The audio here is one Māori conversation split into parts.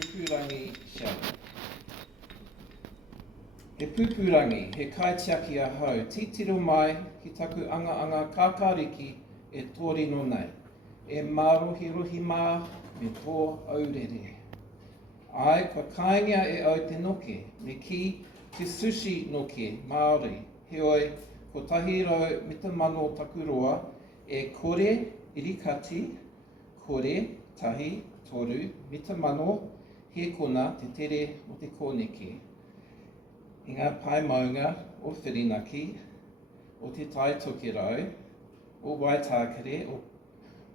Pupurangi Shelley. He Pupurangi, he kaitiaki a hau, titiro mai ki taku anga kakariki e tōrino nei. E marohi mā me tō aurere. Ai, ka kāinga e au te noke, me ki te sushi noke Māori. Heoi, ko tahi rau mita mano takuroa e kore irikati, kore, tahi, toru, mita mano, he kona te tere o te kōneke. I ngā pai maunga o whirinaki, o te tai tokerau, o waitākere,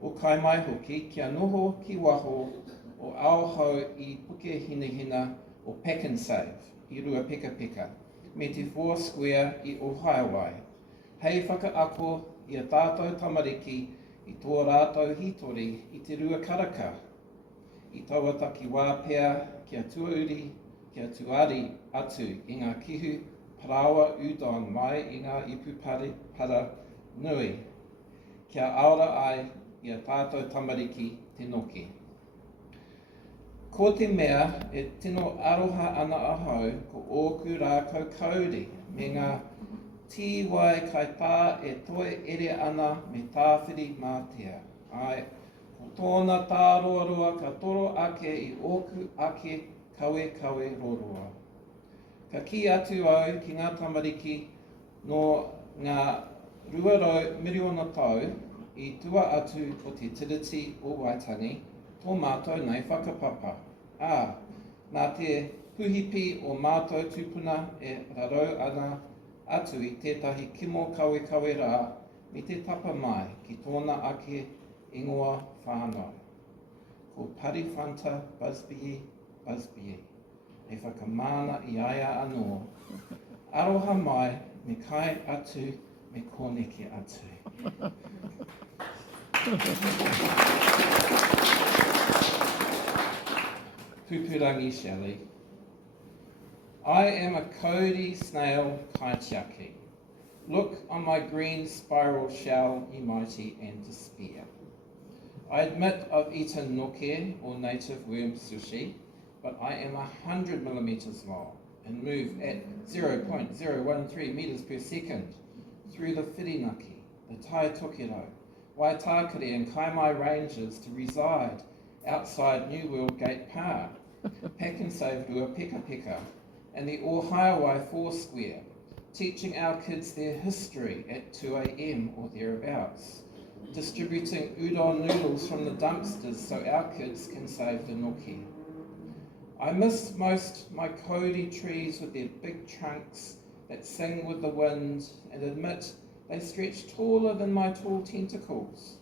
o kai mai hoki, kia noho ki waho, o aohau I puke hinahina o pack and save, I rua peka peka, me te 4 square I Ohaiwai. Hei whakaako I a tātou tamariki I tō rātou hitori I te rua karaka. I tauataki wā pea kia tuauri, kia tuari atu I ngā kihu parawa udon mai I ngā ipu para nui. Kia aora ai I a tātou tamariki te noke. Ko te mea e tino aroha ana ahau ko ōku rākau kauri me ngā tīwai kai tā e toe ere ana me tāwhiri mātea. Ai, ko tōna tā roa ka toro ake I ōku ake kawe roroa. Ka ki atu au ki ngā tamariki no ngā 200 miriona tau I tua atu o te tiriti o Waitangi, tō mātou nei whakapapa. Nā te puhipi o mātou tūpuna e rarau ana atu I tētahi kimo kawe rā me te tapa mai ki tōna ake ingoa whānau. Ko Pariwhanta Busby, e whakamāna I aia anō. Aroha mai me kai atu me kōneke atu. Pupurangi Shelley. I am a kauri snail kaitiaki. Look on my green spiral shell, ye mighty, and despair. I admit I've eaten noke or native worm sushi, but I am 100 millimeters long and move at 0.013 meters per second through the Whirinaki, the Tai Tokero, Waitākere and Kaimai ranges to reside outside New World Gate Park, Pack and Save Rua Peka Peka, and the Ohaiwai 4 Square, teaching our kids their history at 2 a.m. or thereabouts, distributing udon noodles from the dumpsters so our kids can save the noke. I miss most my kauri trees with their big trunks that sing with the wind and admit they stretch taller than my tall tentacles.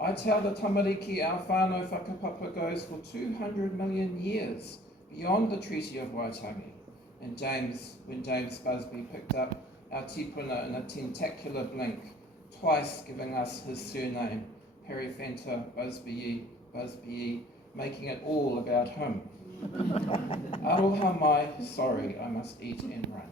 I tell the tamariki our whānau whakapapa goes for 200 million years beyond the Treaty of Waitangi. And when James Busby picked up our tipuna in a tentacular blink, twice giving us his surname, Periphanta Busby, making it all about him. Aroha mai, sorry, I must eat and run.